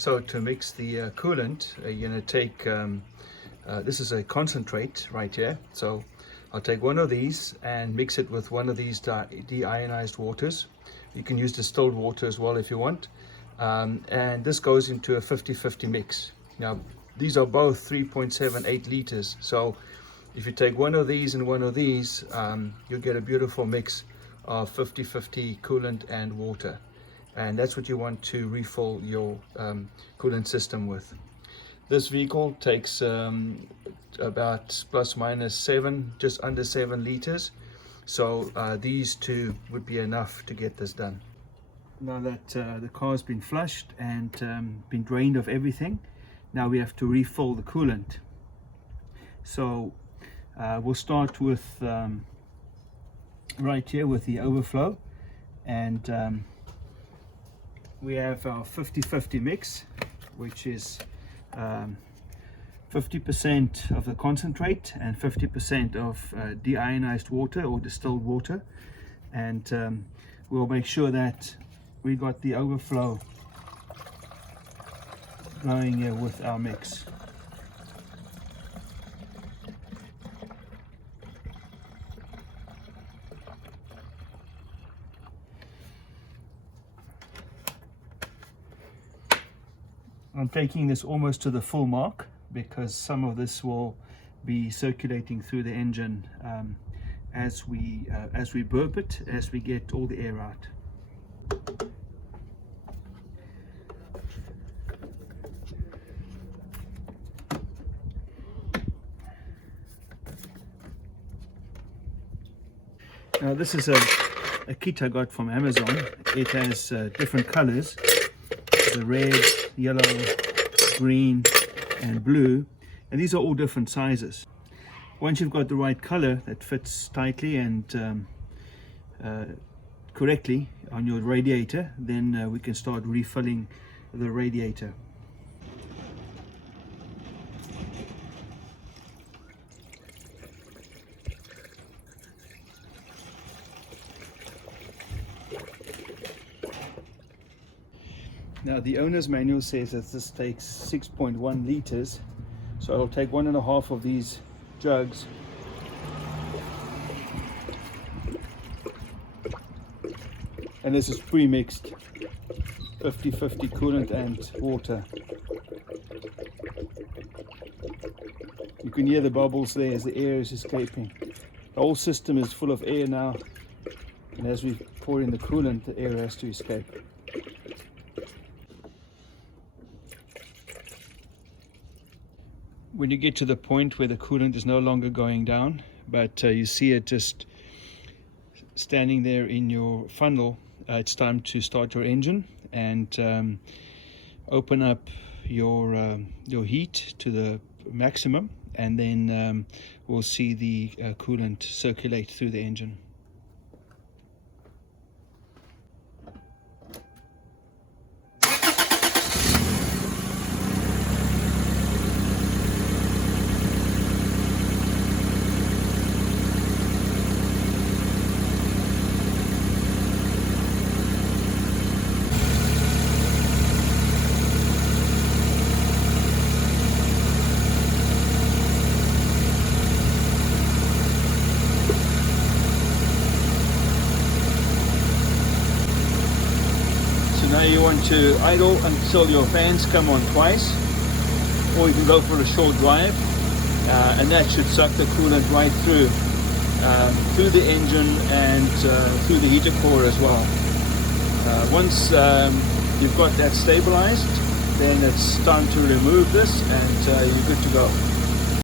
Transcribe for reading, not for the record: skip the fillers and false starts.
So to mix the coolant, you're going to take, this is a concentrate right here. So I'll take one of these and mix it with one of these deionized waters. You can use distilled water as well if you want. And this goes into a 50-50 mix. Now, these are both 3.78 liters. So if you take one of these and one of these, you'll get a beautiful mix of 50-50 coolant and water. And that's what you want to refill your coolant system with. This vehicle takes about plus minus 7, just under 7 liters. So these two would be enough to get this done. Now that the car's been flushed and been drained of everything, now we have to refill the coolant. So we'll start with right here with the overflow, and we have our 50-50 mix, which is 50% of the concentrate and 50% of deionized water or distilled water. And we'll make sure that we got the overflow going here with our mix. I'm taking this almost to the full mark because some of this will be circulating through the engine as we burp it, as we get all the air out. Now this is a kit I got from Amazon. It has different colors, the red, yellow, green and blue, and these are all different sizes. Once you've got the right color that fits tightly and correctly on your radiator, then we can start refilling the radiator. Now the owner's manual says that this takes 6.1 liters, so I'll take 1.5 of these jugs and this is pre-mixed 50-50 coolant and water. You can hear the bubbles there as the air is escaping. The whole system is full of air now, and as we pour in the coolant, the air has to escape. When you get to the point where the coolant is no longer going down, but you see it just standing there in your funnel, it's time to start your engine and open up your heat to the maximum, and then we'll see the coolant circulate through the engine. Now you want to idle until your fans come on twice, or you can go for a short drive, and that should suck the coolant right through the engine and through the heater core as well. Once you've got that stabilized, then it's time to remove this and you're good to go.